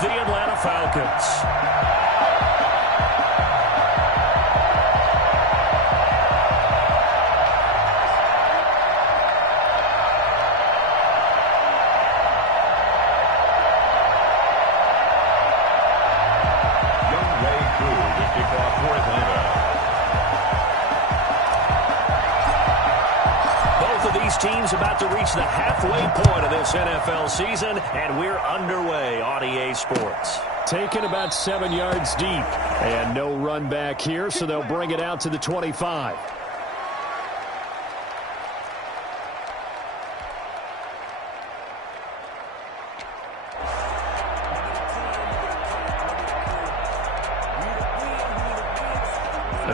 the Atlanta Falcons. Teams about to reach the halfway point of this NFL season, and we're underway on EA Sports. Taken about 7 yards deep, and no run back here, so they'll bring it out to the 25.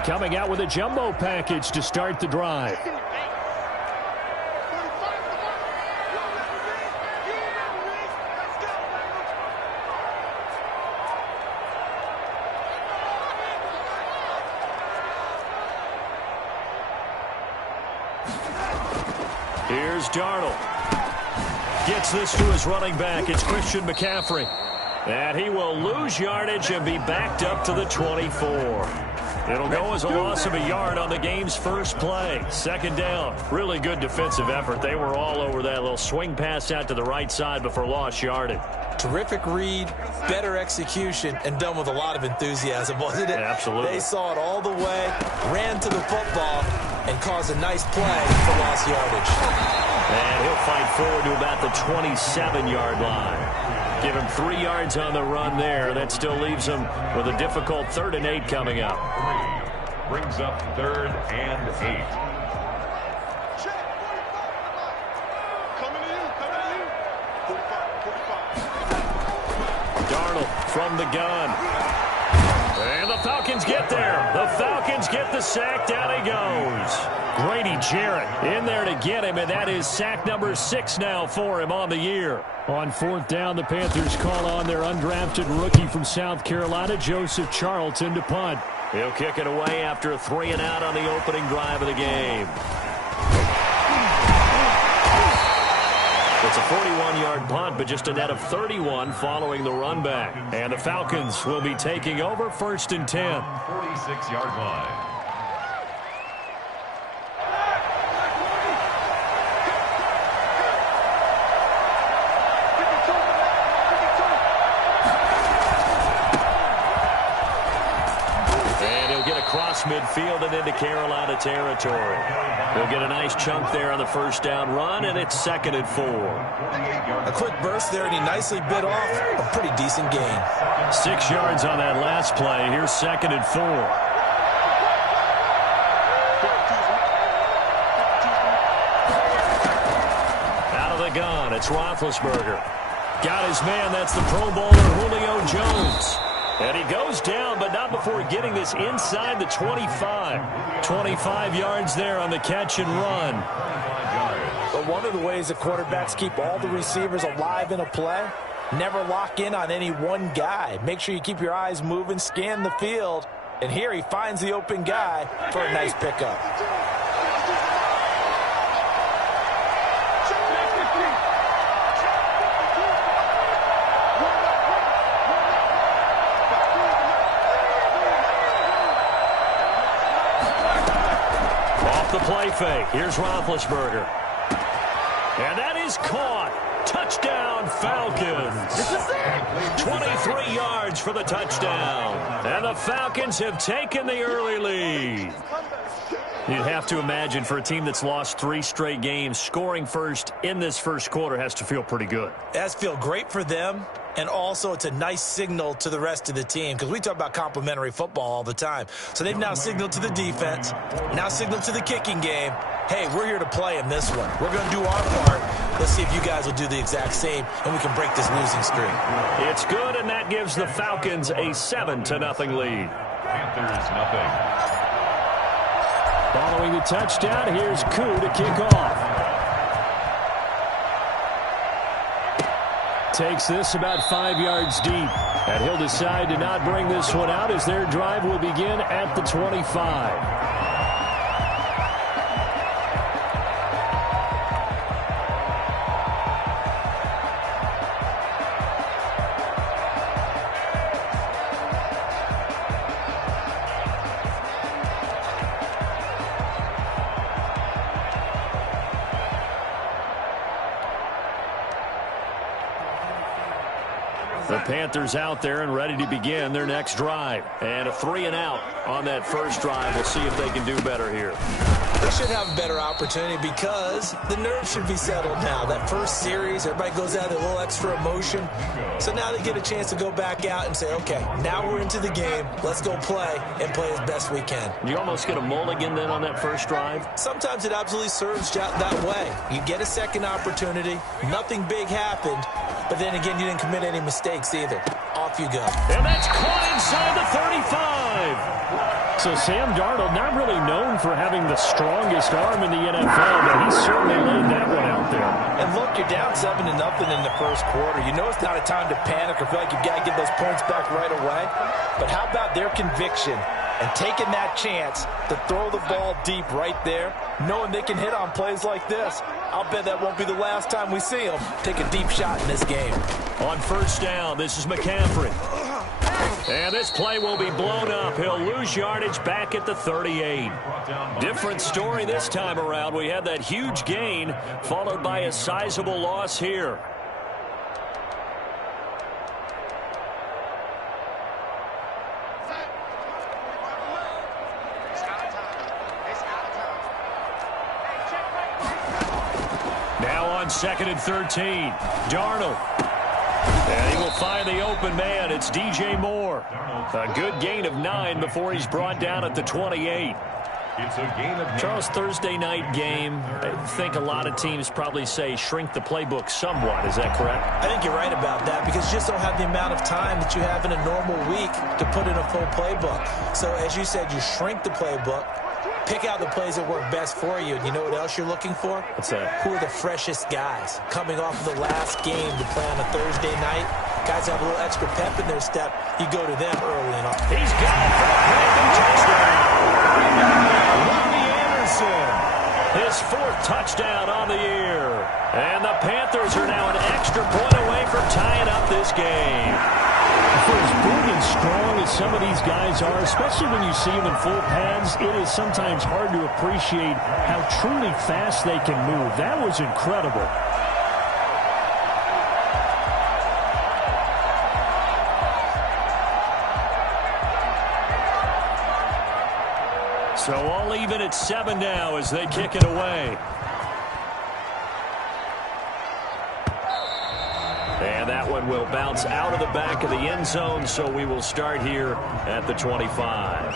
Coming out with a jumbo package to start the drive. Here's Darnold. Gets this to his running back. It's Christian McCaffrey. And he will lose yardage and be backed up to the 24. It'll go as a loss of a yard on the game's first play. Second down. Really good defensive effort. They were all over that little swing pass out to the right side before lost yardage. Terrific read, better execution, and done with a lot of enthusiasm, wasn't it? Yeah, absolutely. They saw it all the way, ran to the football, and caused a nice play for lost yardage. And he'll fight forward to about the 27-yard line. Give him 3 yards on the run there. That still leaves him with a difficult 3rd and 8 coming up. Brings up 3rd and 8. Darnold from the gun. And the Falcons get there. The Falcons get the sack. Down he goes. Grady Jarrett in there to get him, and that is sack number 6 now for him on the year. On 4th down, the Panthers call on their undrafted rookie from South Carolina, Joseph Charlton, to punt. He'll kick it away after a 3-and-out on the opening drive of the game. It's a 41-yard punt, but just a net of 31 following the run back. And the Falcons will be taking over 1st and 10. 46-yard line. Midfield and into Carolina territory. They'll get a nice chunk there on the first down run, and it's 2nd and 4. A quick burst there, and he nicely bit off a pretty decent gain. 6 yards on that last play. Here's 2nd and 4. Out of the gun, it's Roethlisberger. Got his man, that's the Pro Bowler Julio Jones. And he goes down, but not before getting this inside the 25. 25 yards there on the catch and run. But one of the ways the quarterbacks keep all the receivers alive in a play, never lock in on any one guy. Make sure you keep your eyes moving, scan the field. And here he finds the open guy for a nice pickup. The play fake. Here's Roethlisberger. And that is caught. Touchdown, Falcons. 23 yards for the touchdown. And the Falcons have taken the early lead. You'd have to imagine for a team that's lost 3 straight games, scoring first in this first quarter has to feel pretty good. It has to feel great for them. And also, it's a nice signal to the rest of the team because we talk about complementary football all the time. So they've now signaled to the defense, now signaled to the kicking game, hey, we're here to play in this one. We're going to do our part. Let's see if you guys will do the exact same, and we can break this losing streak. It's good, and that gives the Falcons a 7-0 lead. Panthers nothing. Following the touchdown, here's Koo to kick off. Takes this about 5 yards deep, and he'll decide to not bring this one out as their drive will begin at the 25. The Panthers out there and ready to begin their next drive. And a 3-and-out on that first drive. We'll see if they can do better here. They should have a better opportunity because the nerves should be settled now. That first series, everybody goes out with a little extra emotion. So now they get a chance to go back out and say, okay, now we're into the game. Let's go play and play as best we can. You almost get a mulligan then on that first drive? Sometimes it absolutely serves that way. You get a second opportunity. Nothing big happened. But then again, you didn't commit any mistakes either. Off you go. And that's caught inside the 35. So Sam Darnold, not really known for having the strongest arm in the NFL, but he certainly laid that one out there. And look, you're down 7-0 in the first quarter. You know it's not a time to panic or feel like you've got to get those points back right away. But how about their conviction and taking that chance to throw the ball deep right there, knowing they can hit on plays like this? I'll bet that won't be the last time we see them take a deep shot in this game. On first down, this is McCaffrey. And this play will be blown up. He'll lose yardage back at the 38. Different story this time around. We had that huge gain followed by a sizable loss here. Now on 2nd and 13, Darnold. And he will find the open man. It's DJ Moore. A good gain of 9 before he's brought down at the 28. It's a gain of 9. Charles, Thursday night game, I think a lot of teams probably say shrink the playbook somewhat. Is that correct? I think you're right about that because you just don't have the amount of time that you have in a normal week to put in a full playbook. So as you said, you shrink the playbook. Pick out the plays that work best for you. And you know what else you're looking for? What's that? Who are the freshest guys? Coming off of the last game to play on a Thursday night. Guys have a little extra pep in their step. You go to them early and often. He's got it for a breaking touchdown. Robbie Anderson. His 4th touchdown on the year. And the Panthers are now an extra point away from tying up this game. For as big and strong as some of these guys are, especially when you see them in full pads, it is sometimes hard to appreciate how truly fast they can move. That was incredible. So all even at 7 now as they kick it away. And that one will bounce out of the back of the end zone, so we will start here at the 25.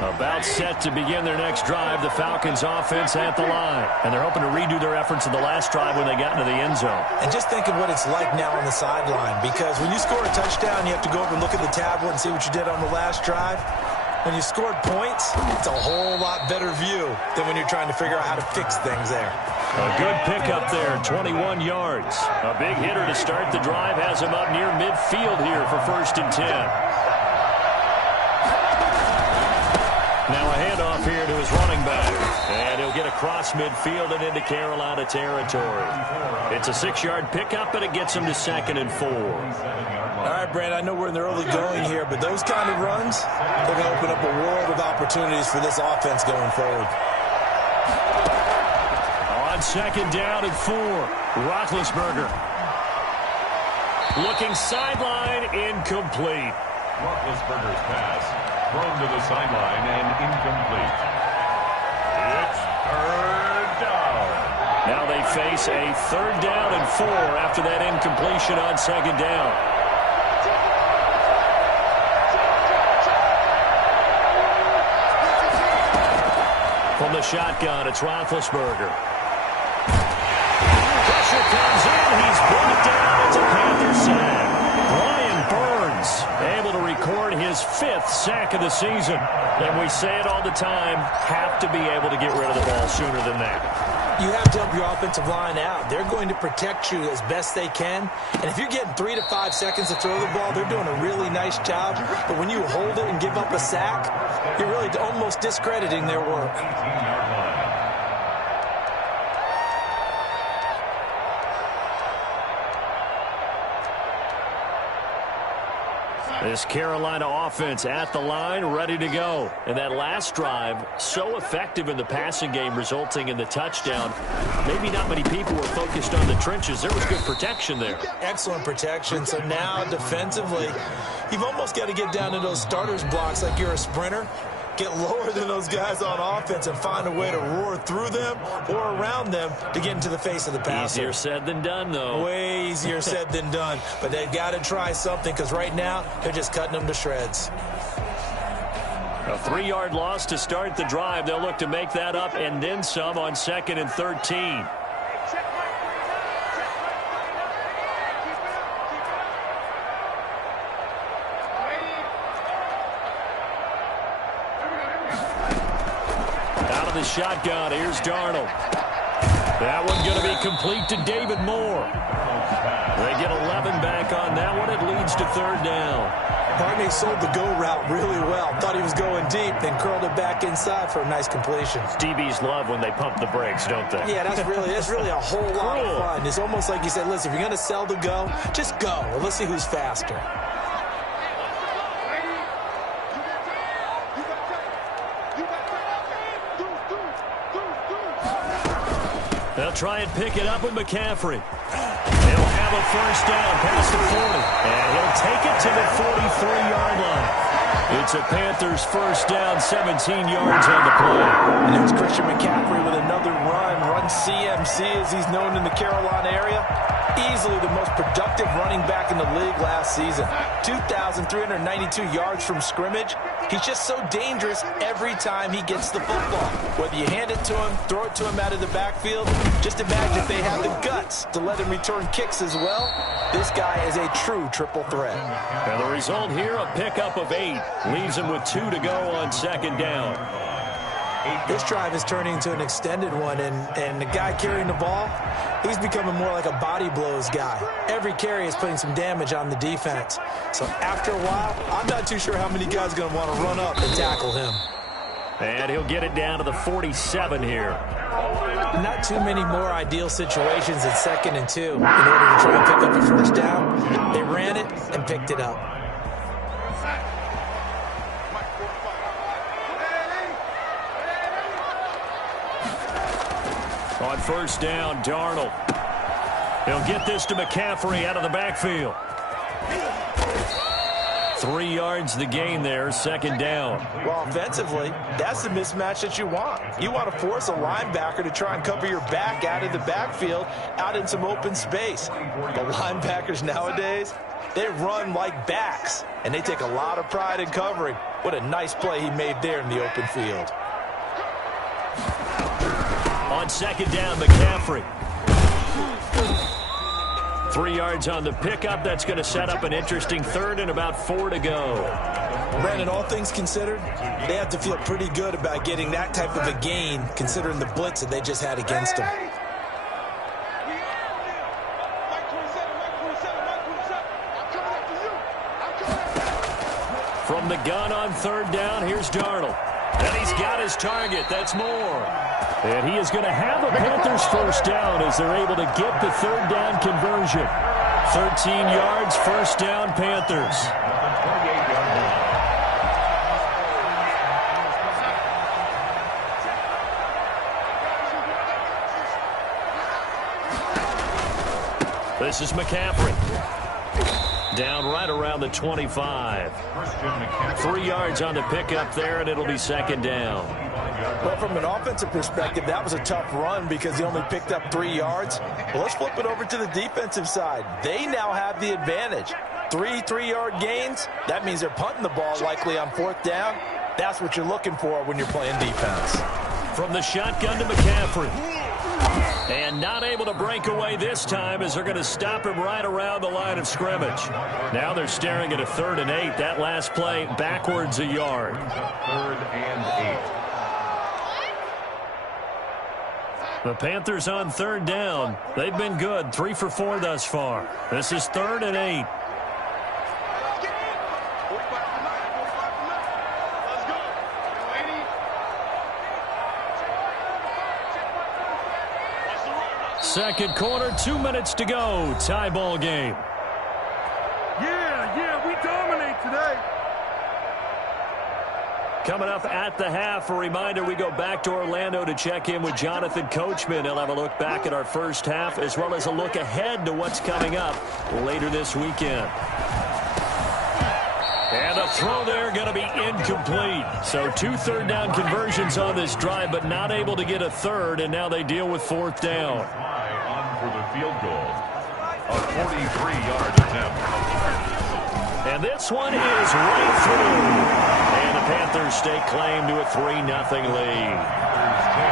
About set to begin their next drive, the Falcons offense at the line. And they're hoping to redo their efforts in the last drive when they got into the end zone. And just think of what it's like now on the sideline, because when you score a touchdown, you have to go over and look at the tablet and see what you did on the last drive. When you scored points, it's a whole lot better view than when you're trying to figure out how to fix things there. A good pickup there, 21 yards. A big hitter to start the drive has him up near midfield here for 1st and 10. Now a handoff here to his running back. And he'll get across midfield and into Carolina territory. It's a 6-yard pickup, and it gets him to 2nd and 4. All right, Brad, I know we're in the early going here, but those kind of runs, they're going to open up a world of opportunities for this offense going forward. On 2nd down and 4, Roethlisberger. Looking sideline, incomplete. Roethlisberger's pass thrown to the sideline and incomplete. It's 3rd down. Now they face a 3rd down and 4 after that incompletion on 2nd down. From the shotgun, it's Roethlisberger. Pressure comes in. He's brought down. It's a Panther sack. Brian Burns able to record his 5th sack of the season. And we say it all the time, have to be able to get rid of the ball sooner than that. You have to help your offensive line out. They're going to protect you as best they can. And if you're getting 3 to 5 seconds to throw the ball, they're doing a really nice job. But when you hold it and give up a sack, you're really almost discrediting their work. 18-yard line. This Carolina offense at the line, ready to go. And that last drive, so effective in the passing game, resulting in the touchdown. Maybe not many people were focused on the trenches. There was good protection there. Excellent protection. So now, defensively, you've almost got to get down to those starters blocks like you're a sprinter. Get lower than those guys on offense and find a way to roar through them or around them to get into the face of the passer. Easier said than done, though. Way easier said than done. But they've got to try something because right now they're just cutting them to shreds. A 3-yard loss to start the drive. They'll look to make that up and then some on 2nd and 13. The shotgun. Here's Darnold. That one going to be complete to David Moore. They get 11 back on that one. It leads to 3rd down. Barney sold the go route really well. Thought he was going deep, then curled it back inside for a nice completion. DBs love when they pump the brakes, don't they? Yeah, that's really a whole lot of fun. It's almost like you said, listen, if you're going to sell the go, just go. Well, let's see who's faster. They'll try and pick it up with McCaffrey. He'll have a 1st down past the 40. And he'll take it to the 43-yard line. It's a Panthers 1st down, 17 yards on the play. And there's Christian McCaffrey with another run CMC as he's known in the Carolina area. Easily the most productive running back in the league last season. 2,392 yards from scrimmage. He's just so dangerous every time he gets the football. Whether you hand it to him, throw it to him out of the backfield, just imagine if they have the guts to let him return kicks as well. This guy is a true triple threat. And the result here, a pickup of 8. Leaves him with 2 to go on 2nd down. This drive is turning into an extended one, and the guy carrying the ball, he's becoming more like a body blows guy. Every carry is putting some damage on the defense. So after a while, I'm not too sure how many guys are going to want to run up and tackle him. And he'll get it down to the 47 here. Not too many more ideal situations at 2nd and 2 in order to try and pick up a 1st down. They ran it and picked it up. On 1st down, Darnold. He'll get this to McCaffrey out of the backfield. 3 yards the gain there, 2nd down. Well, offensively, that's the mismatch that you want. You want to force a linebacker to try and cover your back out of the backfield, out in some open space. The linebackers nowadays, they run like backs, and they take a lot of pride in covering. What a nice play he made there in the open field. On 2nd down, McCaffrey. 3 yards on the pickup. That's going to set up an interesting 3rd and about 4 to go. Brandon, all things considered, they have to feel pretty good about getting that type of a gain considering the blitz that they just had against them. From the gun on 3rd down, here's Darnold. And he's got his target. That's Moore. And he is going to have a Panthers 1st down as they're able to get the 3rd down conversion. 13 yards, 1st down, Panthers. This is McCaffrey. Down right around the 25. 3 yards on the pickup there, and it'll be 2nd down. Well, from an offensive perspective, that was a tough run because he only picked up 3 yards. Well, let's flip it over to the defensive side. They now have the advantage. 3 3-yard gains. That means they're punting the ball likely on 4th down. That's what you're looking for when you're playing defense. From the shotgun to McCaffrey. And not able to break away this time as they're going to stop him right around the line of scrimmage. Now they're staring at a 3rd and 8. That last play backwards a yard. 3rd and 8. The Panthers on 3rd down. They've been good, 3 for 4 thus far. This is 3rd and 8. Second quarter, 2 minutes to go. Tie ball game. Yeah, we dominate Coming up at the half, a reminder, we go back to Orlando to check in with Jonathan Coachman. He'll have a look back at our first half as well as a look ahead to what's coming up later this weekend. And the throw there going to be incomplete. So 2 third-down conversions on this drive, but not able to get a third, and now they deal with 4th down. On for the field goal. A 43-yard attempt. And this one is right through. And the Panthers stake claim to a 3-0 lead.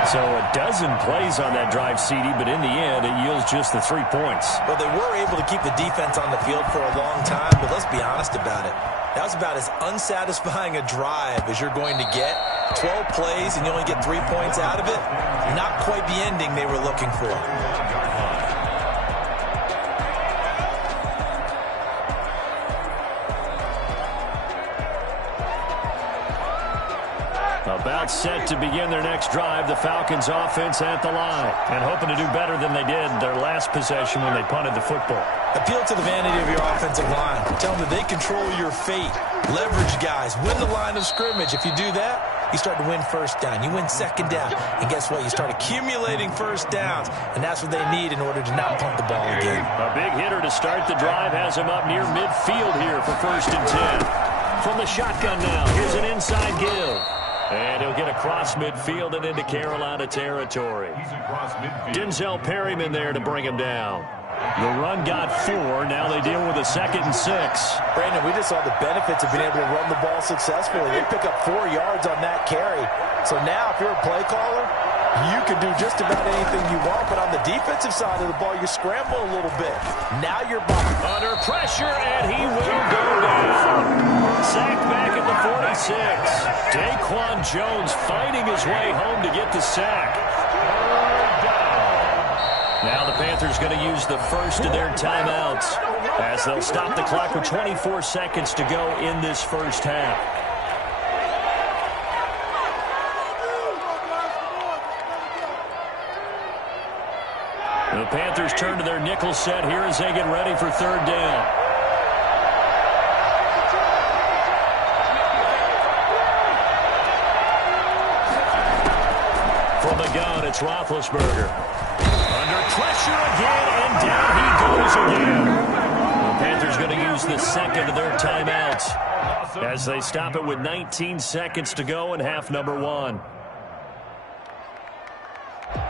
So a dozen plays on that drive, CD, but in the end, it yields just the 3 points. Well, they were able to keep the defense on the field for a long time, but let's be honest about it. That was about as unsatisfying a drive as you're going to get. 12 plays and you only get 3 points out of it. Not quite the ending they were looking for. About set to begin their next drive, the Falcons offense at the line. And hoping to do better than they did their last possession when they punted the football. Appeal to the vanity of your offensive line. Tell them that they control your fate. Leverage guys. Win the line of scrimmage. If you do that, you start to win first down. You win second down. And guess what? You start accumulating first downs. And that's what they need in order to not punt the ball again. A big hitter to start the drive has him up near midfield here for 1st and 10. From the shotgun now, here's an inside give. And he'll get across midfield and into Carolina territory. Denzel Perryman there to bring him down. The run got 4. Now they deal with a 2nd and 6. Brandon, we just saw the benefits of being able to run the ball successfully. They pick up 4 yards on that carry. So now if you're a play caller, you can do just about anything you want. But on the defensive side of the ball, you scramble a little bit. Now you're under pressure, and he will go down. Sacked back at the 46. Daquan Jones fighting his way home to get the sack. Now the Panthers going to use the first of their timeouts as they'll stop the clock with 24 seconds to go in this first half. The Panthers turn to their nickel set here as they get ready for 3rd down. From the gun, it's Roethlisberger. Under pressure again, and down he goes again. The Panthers going to use the 2nd of their timeouts as they stop it with 19 seconds to go in half number 1.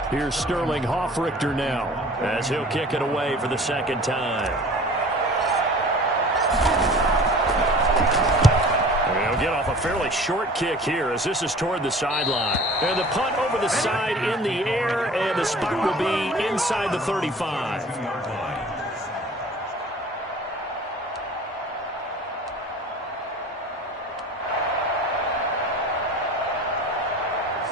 Here's Sterling Hoffrichter now as he'll kick it away for the 2nd time. And he'll get off a fairly short kick here as this is toward the sideline. And the punt over the side in the air, and the spot will be inside the 35.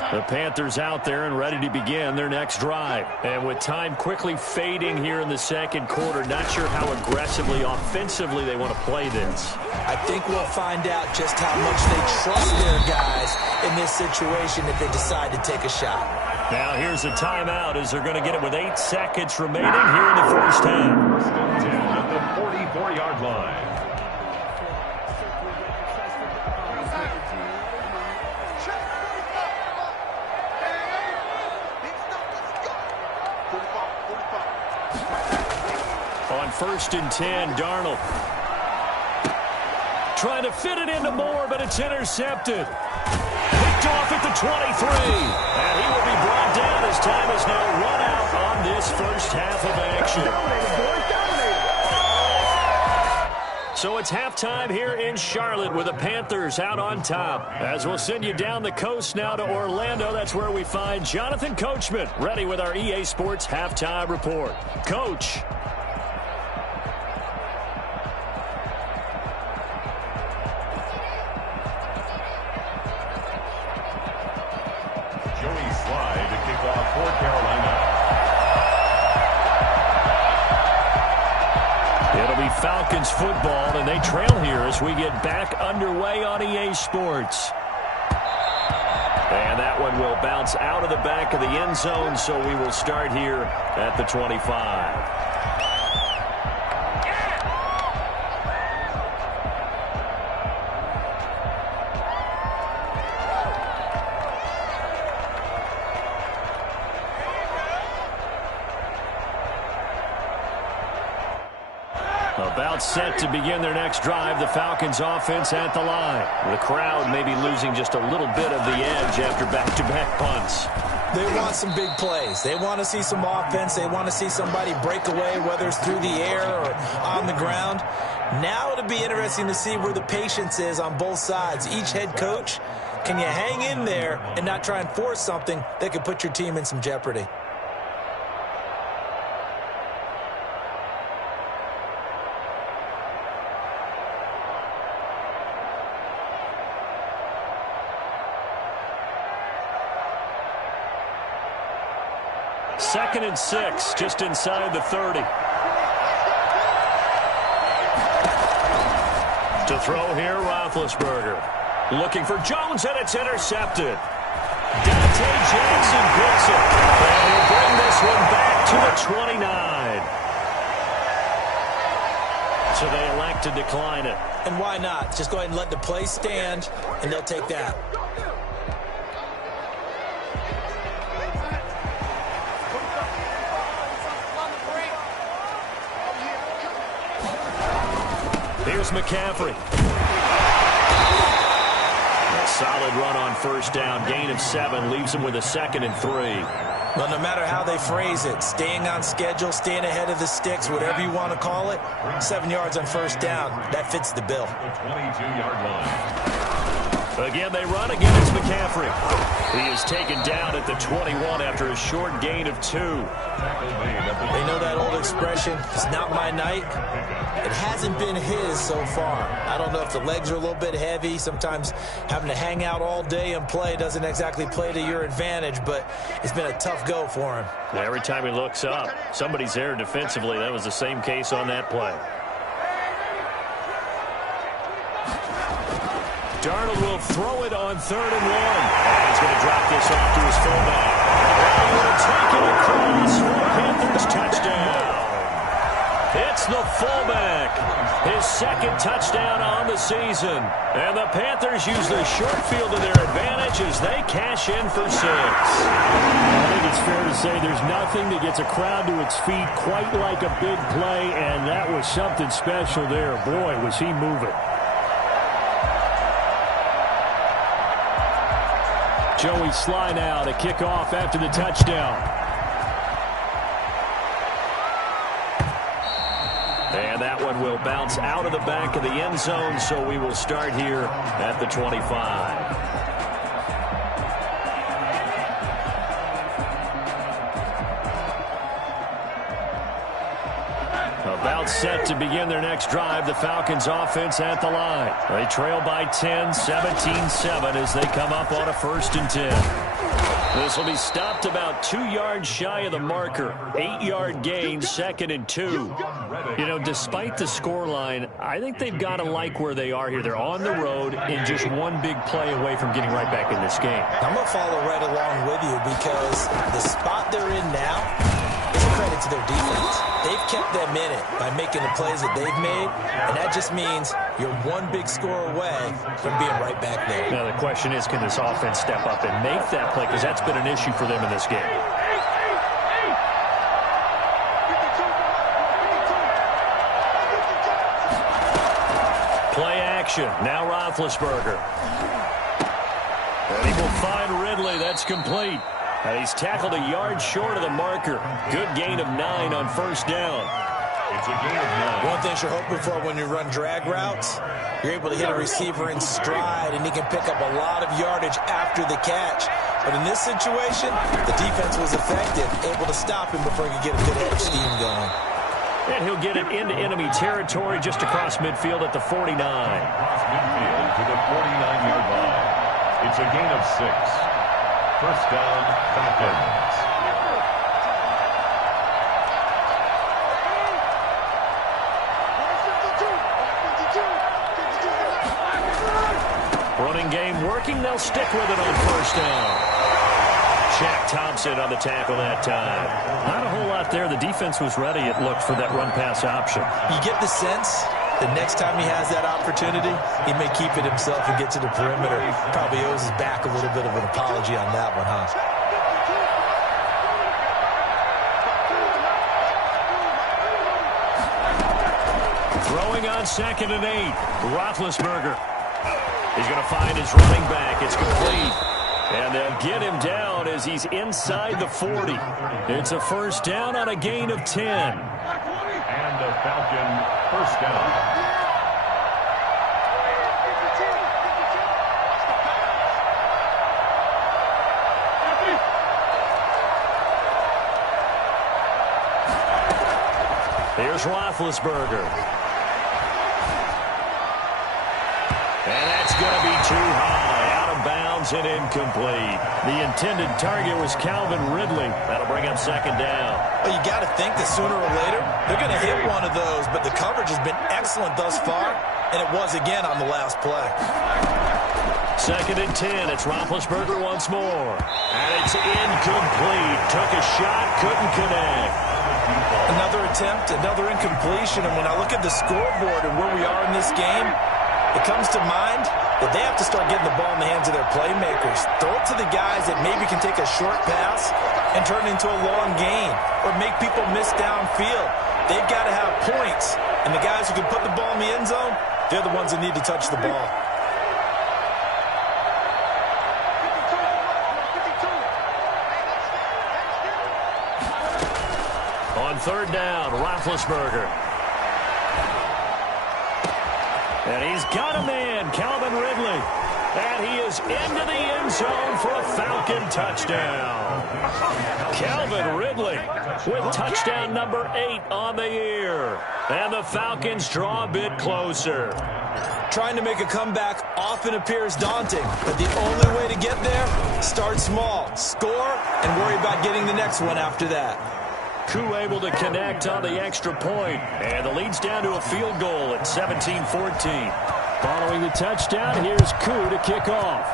The Panthers out there and ready to begin their next drive. And with time quickly fading here in the 2nd quarter, not sure how aggressively, offensively they want to play this. I think we'll find out just how much they trust their guys in this situation if they decide to take a shot. Now here's a timeout as they're going to get it with 8 seconds remaining here in the first half. At the 44-yard line. On 1st and 10, Darnold trying to fit it into Moore, but it's intercepted. Picked off at the 23. And he will be brought down as time is now run out on this first half of action. So it's halftime here in Charlotte with the Panthers out on top. As we'll send you down the coast now to Orlando, that's where we find Jonathan Coachman ready with our EA Sports Halftime Report. Coach. Falcons football, and they trail here as we get back underway on EA Sports. And that one will bounce out of the back of the end zone, so we will start here at the 25. About set to begin their next drive, the Falcons offense at the line. The crowd may be losing just a little bit of the edge after back-to-back punts. They want some big plays. They want to see some offense. They want to see somebody break away, whether it's through the air or on the ground. Now it'll be interesting to see where the patience is on both sides. Each head coach, can you hang in there and not try and force something that could put your team in some jeopardy? Second and 6, just inside the 30. To throw here, Roethlisberger. Looking for Jones, and it's intercepted. Dante Jackson picks it. And he'll bring this one back to the 29. So they elect to decline it. And why not? Just go ahead and let the play stand, and they'll take that. Here's McCaffrey. A solid run on first down. Gain of 7 leaves him with a 2nd and 3. Well, no matter how they phrase it, staying on schedule, staying ahead of the sticks, whatever you want to call it, 7 yards on first down, that fits the bill. 22-yard line. Again, they run. Again, it's McCaffrey. He is taken down at the 21 after a short gain of 2. They know that old expression, it's not my night. It hasn't been his so far. I don't know if the legs are a little bit heavy. Sometimes having to hang out all day and play doesn't exactly play to your advantage, but it's been a tough go for him. Every time he looks up, somebody's there defensively. That was the same case on that play. Darnold will throw it on 3rd and 1. And he's going to drop this off to his fullback. And he will take it across for a Panthers touchdown. It's the fullback. His 2nd touchdown on the season. And the Panthers use the short field to their advantage as they cash in for 6. I think it's fair to say there's nothing that gets a crowd to its feet quite like a big play, and that was something special there. Boy, was he moving. Joey Sly now to kick off after the touchdown. And that one will bounce out of the back of the end zone, so we will start here at the 25. About set to begin their next drive, the Falcons offense at the line. They trail by 10, 17-7 as they come up on a 1st and 10. This will be stopped about 2 yards shy of the marker. 8-yard gain, 2nd and 2. You know, despite the scoreline, I think they've got to like where they are here. They're on the road and just one big play away from getting right back in this game. I'm going to follow right along with you because the spot they're in now is a credit to their defense. They've kept them in it by making the plays that they've made, and that just means you're one big score away from being right back there. Now, the question is, can this offense step up and make that play? Because that's been an issue for them in this game. Play action. Now Roethlisberger. And he will find Ridley. That's complete. And he's tackled a yard short of the marker. Good gain of 9 on first down. It's a gain of 9. One thing you're hoping for when you run drag routes, you're able to hit a receiver in stride, and he can pick up a lot of yardage after the catch. But in this situation, the defense was effective, able to stop him before he could get a good head of steam going. And he'll get it into enemy territory just across midfield at the 49. Across midfield to the 49-yard line. It's a gain of 6. First down, Falcons. Running game working. They'll stick with it on first down. Shaq Thompson on the tackle that time. Not a whole lot there. The defense was ready, it looked, for that run-pass option. You get the sense the next time he has that opportunity, he may keep it himself and get to the perimeter. Probably owes his back a little bit of an apology on that one, huh? Throwing going on 2nd and 8. Roethlisberger. He's going to find his running back. It's complete. And they'll get him down as he's inside the 40. It's a first down on a gain of 10. And the Falcon first down. Here's Roethlisberger. And that's going to be too high. Out of bounds and incomplete. The intended target was Calvin Ridley. That'll bring up 2nd down. Well, you got to think that sooner or later, they're going to hit one of those, but the coverage has been excellent thus far, and it was again on the last play. 2nd and 10. It's Roethlisberger once more. And it's incomplete. Took a shot, couldn't connect. Another attempt, another incompletion, and when I look at the scoreboard and where we are in this game, it comes to mind that they have to start getting the ball in the hands of their playmakers. Throw it to the guys that maybe can take a short pass and turn it into a long gain or make people miss downfield. They've got to have points, and the guys who can put the ball in the end zone, they're the ones that need to touch the ball. On 3rd down, Roethlisberger. And he's got a man, Calvin Ridley. And he is into the end zone for a Falcon touchdown. Calvin Ridley with touchdown number 8 on the year. And the Falcons draw a bit closer. Trying to make a comeback often appears daunting, but the only way to get there, start small, score, and worry about getting the next one after that. Koo able to connect on the extra point, and the lead's down to a field goal at 17-14. Following the touchdown, here's Koo to kick off.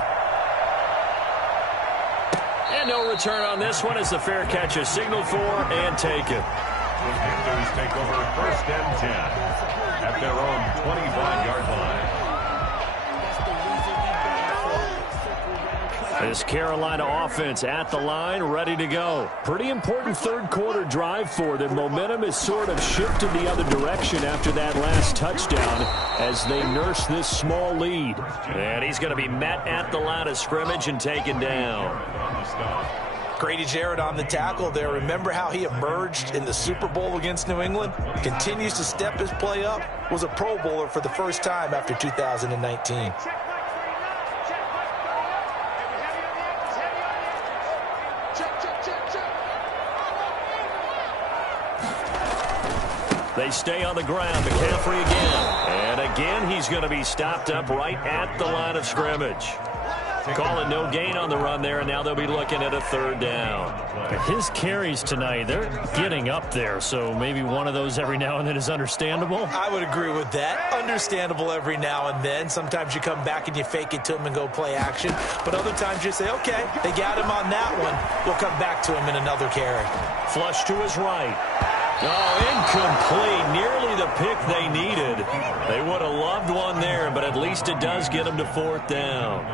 And no return on this one as the fair catch is signaled for and taken. The Panthers take over 1st and 10 at their own 25-yard line. This Carolina offense at the line, ready to go. Pretty important 3rd quarter drive for them. Momentum has sort of shifted the other direction after that last touchdown as they nurse this small lead. And he's going to be met at the line of scrimmage and taken down. Grady Jarrett on the tackle there. Remember how he emerged in the Super Bowl against New England? Continues to step his play up. Was a Pro Bowler for the first time after 2019. They stay on the ground. McCaffrey again. And again, he's going to be stopped up right at the line of scrimmage. Call it no gain on the run there, and now they'll be looking at a 3rd down. His carries tonight, they're getting up there, so maybe one of those every now and then is understandable. I would agree with that. Understandable every now and then. Sometimes you come back and you fake it to him and go play action. But other times you say, okay, they got him on that one. We'll come back to him in another carry. Flush to his right. Oh, incomplete. Nearly the pick they needed. They would have loved one there, but at least it does get them to 4th down.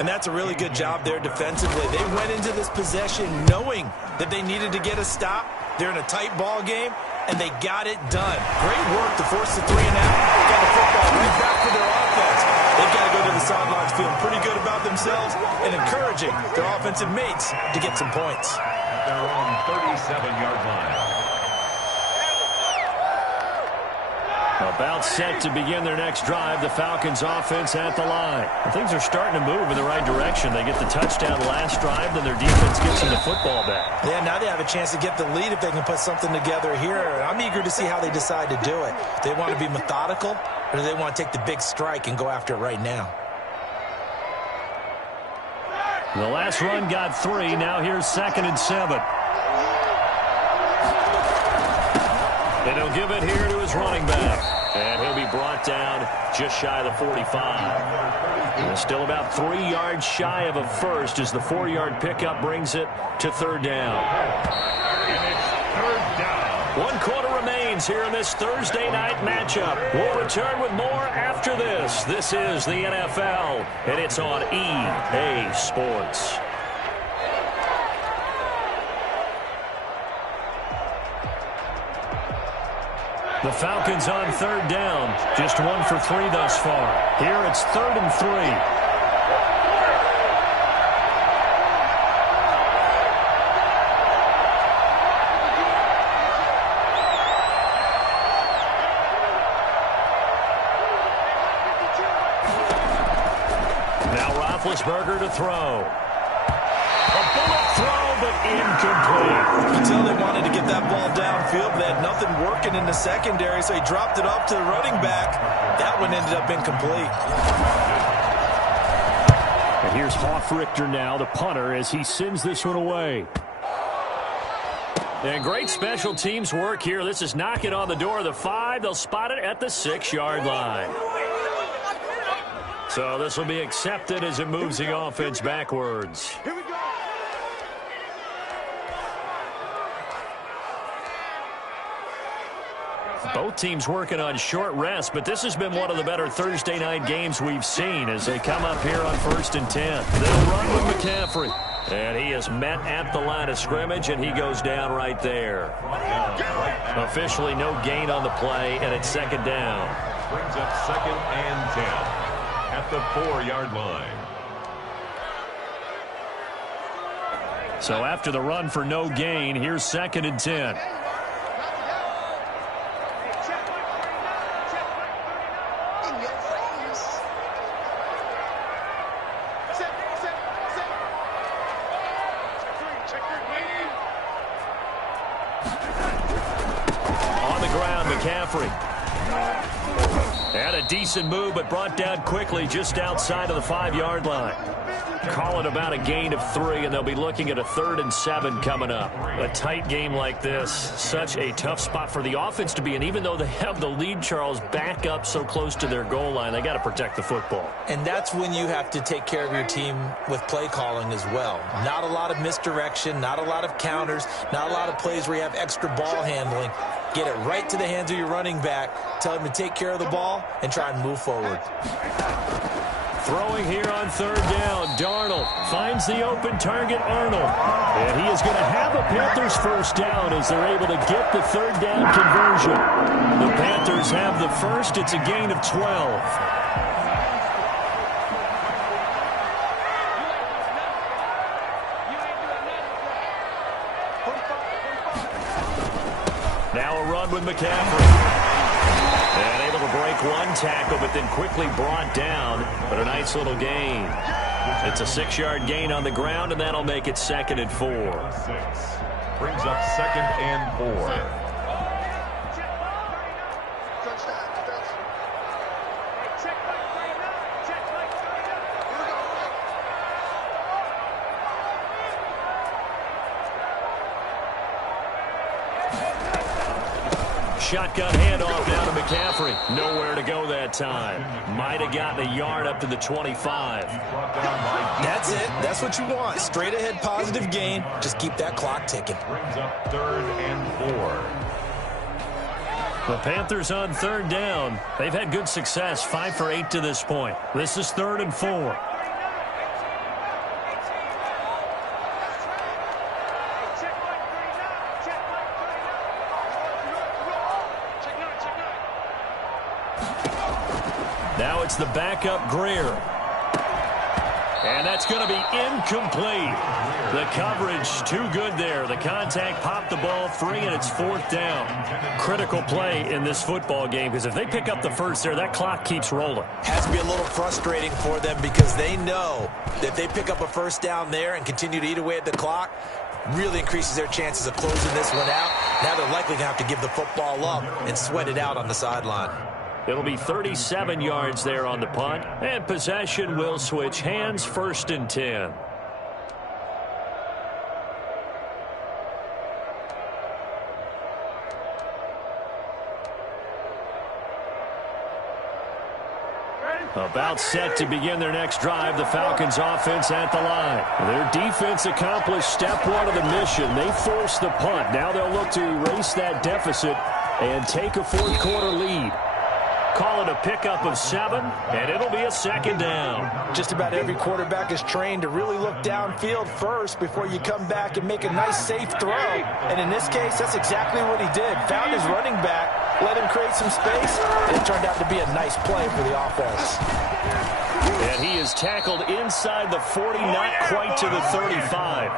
And that's a really good job there defensively. They went into this possession knowing that they needed to get a stop. They're in a tight ball game, and they got it done. Great work to force the 3 and out. They got the football right back to their offense. They've got to go to the sidelines feeling pretty good about themselves and encouraging their offensive mates to get some points. At their own 37-yard line. About set to begin their next drive, the Falcons offense at the line. Things are starting to move in the right direction. They get the touchdown last drive, then their defense gets them the football back. Yeah, now they have a chance to get the lead if they can put something together here. I'm eager to see how they decide to do it. They want to be methodical, or do they want to take the big strike and go after it right now? The last run got 3. Now here's 2nd and 7. And he'll give it here to his running back. And he'll be brought down just shy of the 45. And still about 3 yards shy of a first as the 4-yard pickup brings it to 3rd down. And it's 3rd down. 1 quarter remains here in this Thursday night matchup. We'll return with more after this. This is the NFL, and it's on EA Sports. The Falcons on third down. Just 1 for 3 thus far. Here it's 3rd and 3. Roethlisberger to throw. A bullet throw, but incomplete. You can tell they wanted to get that ball downfield. They had nothing working in the secondary, so he dropped it off to the running back. That one ended up incomplete. And here's Hoff-Richter now, the punter, as he sends this one away. And great special teams work here. This is knocking on the door of the 5. They'll spot it at the 6-yard line. So this will be accepted as it moves the offense backwards. Here we go. Both teams working on short rest, but this has been one of the better Thursday night games we've seen as they come up here on 1st and 10. They'll run with McCaffrey. And he is met at the line of scrimmage, and he goes down right there. Officially no gain on the play, and it's 2nd down. Brings up 2nd and 10 at the 4-yard line. So after the run for no gain, here's 2nd and 10. On the ground, McCaffrey. Had a decent move, but brought down quickly just outside of the 5-yard line. Call it about a gain of 3, and they'll be looking at a 3rd and 7 coming up. A tight game like this, such a tough spot for the offense to be in. Even though they have the lead, Charles, back up so close to their goal line, they got to protect the football. And that's when you have to take care of your team with play calling as well. Not a lot of misdirection, not a lot of counters, not a lot of plays where you have extra ball handling. Get it right to the hands of your running back, tell him to take care of the ball, and try and move forward. Throwing here on 3rd down, Darnold finds the open target, Arnold. And he is going to have a Panthers 1st down as they're able to get the 3rd down conversion. The Panthers have the first. It's a gain of 12. Now a run with McCaffrey. And able to break one tackle, but then quickly brought down. But a nice little gain. It's a 6-yard gain on the ground, and that'll make it 2nd and 4. 6. Brings up 2nd and 4. Shotgun handoff down to McCaffrey. Nowhere to go that time. Might have gotten a yard up to the 25. That's it. That's what you want. Straight ahead positive gain. Just keep that clock ticking. Brings up 3rd and 4. The Panthers on 3rd down. They've had good success, 5 for 8 to this point. This is 3rd and 4. Now it's the backup Greer. And that's going to be incomplete. The coverage too good there. The contact popped the ball free, and it's 4th down. Critical play in this football game, because if they pick up the first there, that clock keeps rolling. Has to be a little frustrating for them because they know that if they pick up a 1st down there and continue to eat away at the clock, really increases their chances of closing this one out. Now they're likely to have to give the football up and sweat it out on the sideline. It'll be 37 yards there on the punt, and possession will switch hands, 1st and 10. About set to begin their next drive, the Falcons offense at the line. Their defense accomplished step 1 of the mission. They forced the punt. Now they'll look to erase that deficit and take a 4th quarter lead. Call it a pickup of 7, and it'll be a 2nd down. Just about every quarterback is trained to really look downfield first before you come back and make a nice, safe throw. And in this case, that's exactly what he did. Found his running back let him create some space, and it turned out to be a nice play for the offense. And he is tackled inside the 40, not quite to the 35.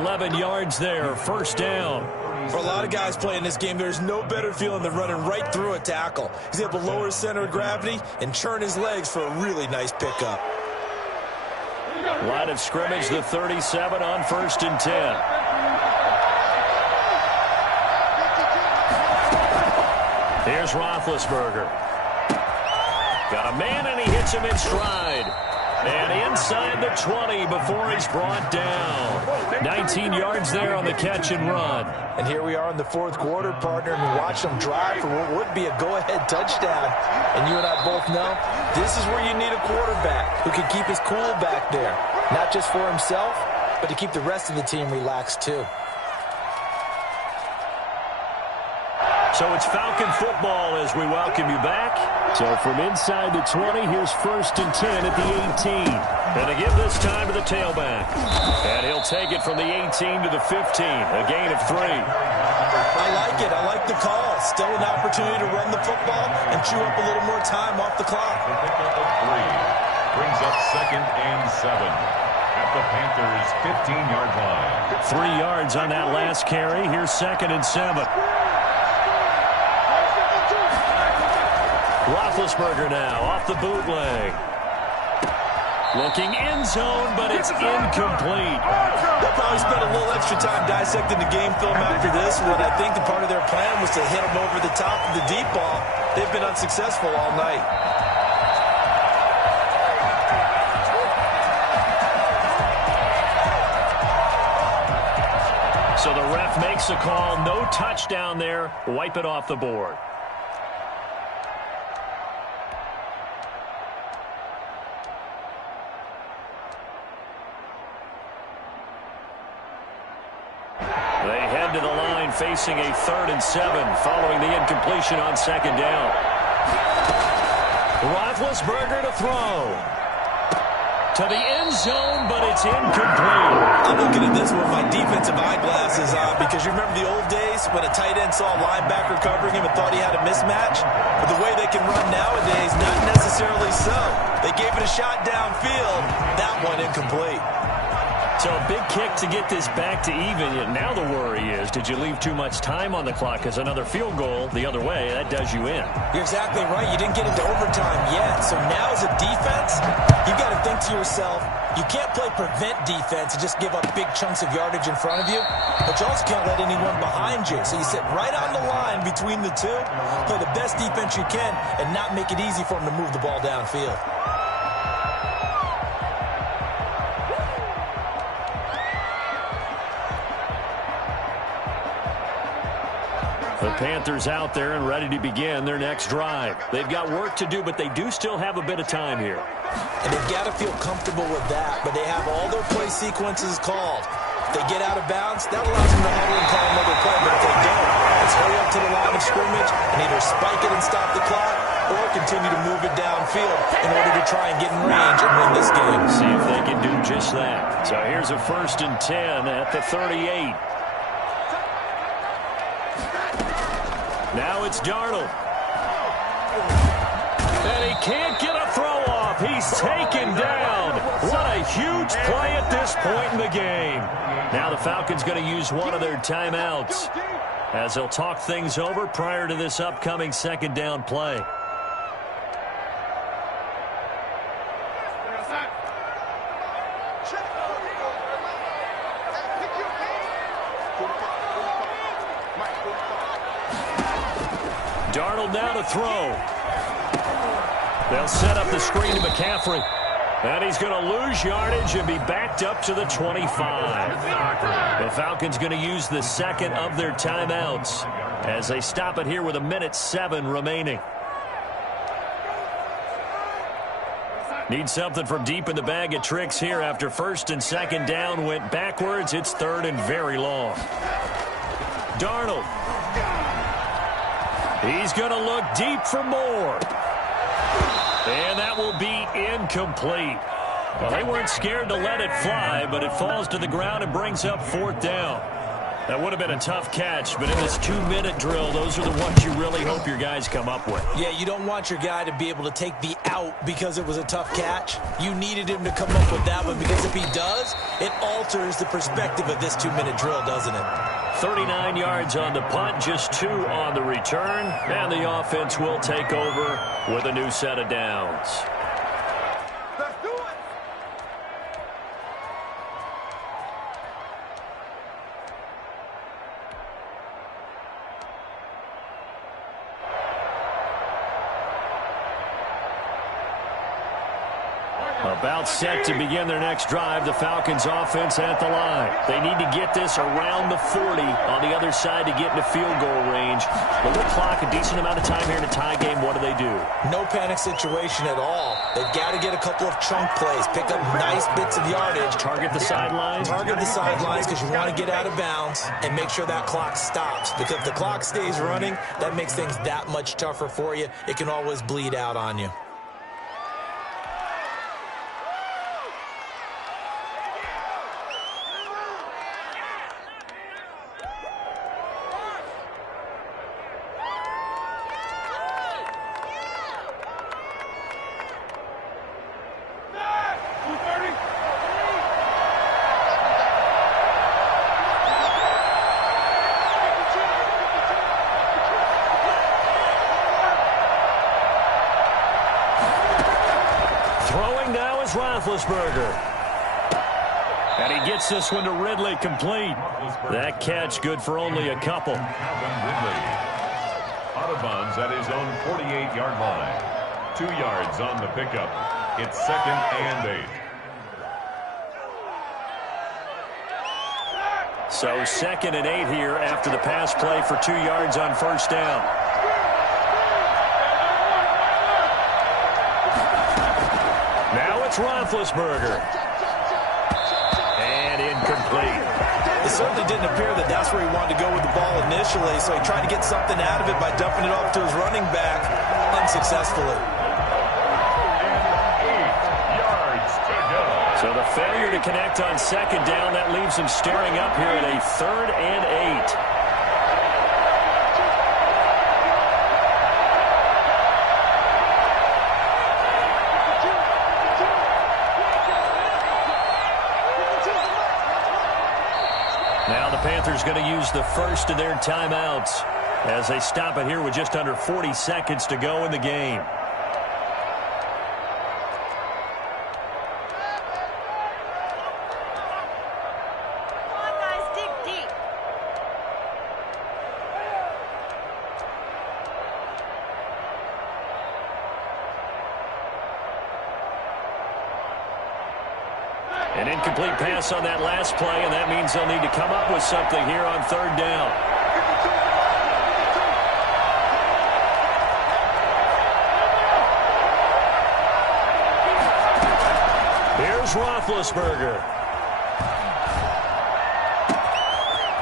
11 yards there, first down. For a lot of guys playing this game, there's no better feeling than running right through a tackle. He's able to lower his center of gravity and churn his legs for a really nice pickup. Line of scrimmage, the 37 on 1st and 10. Here's Roethlisberger. Got a man, and he hits him in stride. And inside the 20 before he's brought down. 19 yards there on the catch and run. And here we are in the 4th quarter, partner, and we watch them drive for what would be a go-ahead touchdown. And you and I both know this is where you need a quarterback who can keep his cool back there. Not just for himself, but to keep the rest of the team relaxed too. So it's Falcon football as we welcome you back. So from inside the 20, here's 1st and 10 at the 18. And to give this time to the tailback. And he'll take it from the 18 to the 15, a gain of 3. I like it. I like the call. Still an opportunity to run the football and chew up a little more time off the clock. The pickup of 3 brings up 2nd and 7 at the Panthers' 15-yard line. 3 yards on that last carry. Here's 2nd and 7. Roethlisberger now off the bootleg. Looking end zone, but it's incomplete. They'll probably spend a little extra time dissecting the game film after this one. I think the part of their plan was to hit him over the top of the deep ball. They've been unsuccessful all night. So the ref makes a call. No touchdown there. Wipe it off the board. They head to the line facing a 3rd and 7 following the incompletion on 2nd down. Roethlisberger to throw. To the end zone, but it's incomplete. I'm looking at this with my defensive eyeglasses on because you remember the old days when a tight end saw a linebacker covering him and thought he had a mismatch? But the way they can run nowadays, not necessarily so. They gave it a shot downfield. That one incomplete. So a big kick to get this back to even. Yet now the worry is, did you leave too much time on the clock? Because another field goal the other way, that does you in. You're exactly right. You didn't get into overtime yet. So now as a defense, you've got to think to yourself, you can't play prevent defense and just give up big chunks of yardage in front of you. But you also can't let anyone behind you. So you sit right on the line between the two, play the best defense you can, and not make it easy for them to move the ball downfield. The Panthers out there and ready to begin their next drive. They've got work to do, but they do still have a bit of time here. And they've got to feel comfortable with that, but they have all their play sequences called. If they get out of bounds, that allows them to huddle and call another play, but if they don't, it's hurry up to the line of scrimmage and either spike it and stop the clock or continue to move it downfield in order to try and get in range and win this game. See if they can do just that. So here's a 1st and 10 at the 38. Now it's Darnold. And he can't get a throw off. He's taken down. What a huge play at this point in the game. Now the Falcons going to use one of their timeouts as they'll talk things over prior to this upcoming 2nd down play. Darnold now to throw. They'll set up the screen to McCaffrey. And he's going to lose yardage and be backed up to the 25. The Falcons going to use the 2nd of their timeouts as they stop it here with 1:07 remaining. Need something from deep in the bag of tricks here after 1st and 2nd down went backwards. It's 3rd and very long. Darnold. He's going to look deep for more. And that will be incomplete. Well, they weren't scared to let it fly, but it falls to the ground and brings up 4th down. That would have been a tough catch, but in this 2-minute drill, those are the ones you really hope your guys come up with. Yeah, you don't want your guy to be able to take the out because it was a tough catch. You needed him to come up with that one because if he does, it alters the perspective of this 2-minute drill, doesn't it? 39 yards on the punt, just 2 on the return, and the offense will take over with a new set of downs. About set to begin their next drive, the Falcons offense at the line. They need to get this around the 40 on the other side to get into field goal range. A little clock, a decent amount of time here in a tie game. What do? No panic situation at all. They've got to get a couple of chunk plays, pick up nice bits of yardage. Target the sidelines? Target the sidelines because you want to get out of bounds and make sure that clock stops. Because if the clock stays running, that makes things that much tougher for you. It can always bleed out on you. And he gets this one to Ridley complete. That catch good for only a couple. Ridley out of bounds at his own 48-yard line. 2 yards on the pickup. It's 2nd and 8. So 2nd and 8 here after the pass play for 2 yards on first down. Now it's Roethlisberger. And incomplete. It certainly didn't appear that that's where he wanted to go with the ball initially, so he tried to get something out of it by dumping it off to his running back unsuccessfully. And 8 yards to go. So the failure to connect on 2nd down, that leaves him staring up here at a 3rd and 8. Now the Panthers going to use the first of their timeouts as they stop it here with just under 40 seconds to go in the game. An incomplete pass on that last play, and that means they'll need to come up with something here on 3rd down. Here's Roethlisberger.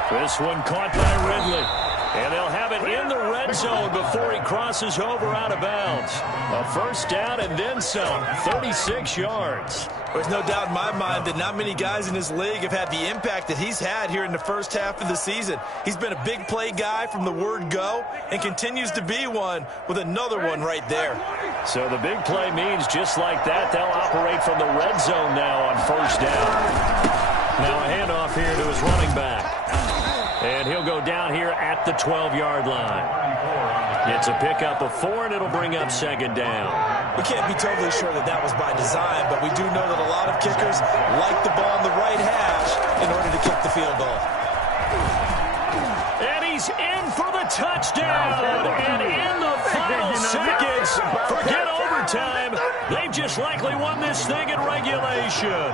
This one caught by Ridley. And they'll have it in the red zone before he crosses over out of bounds. A first down and then some, 36 yards. There's no doubt in my mind that not many guys in this league have had the impact that he's had here in the first half of the season. He's been a big play guy from the word go and continues to be one with another one right there. So the big play means just like that, they'll operate from the red zone now on first down. Now a handoff here to his running back. And he'll go down here at the 12-yard line. It's a pickup of 4, and it'll bring up 2nd down. We can't be totally sure that that was by design, but we do know that a lot of kickers like the ball on the right hash in order to kick the field goal. And he's in for the touchdown. And in the final seconds, forget overtime. They've just likely won this thing in regulation.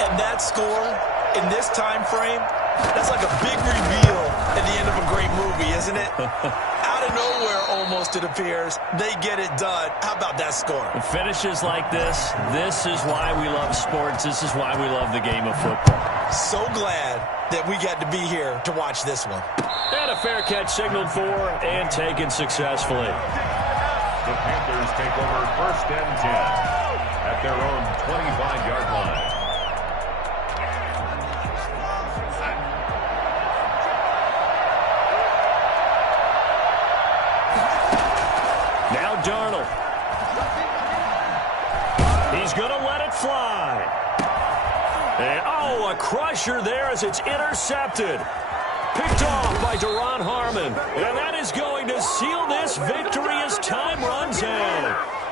And that score in this time frame, that's like a big reveal at the end of a great movie, isn't it? Out of nowhere, almost, it appears. They get it done. How about that score? Finishes like this is why we love sports. This is why we love the game of football. So glad that we got to be here to watch this one. And a fair catch signaled for and taken successfully. The Panthers take over 1st and 10 at their own 25-yard line. going to let it fly. And, oh, a crusher there as it's intercepted. Picked off by Deron Harmon. And that is going to seal this victory as time runs out.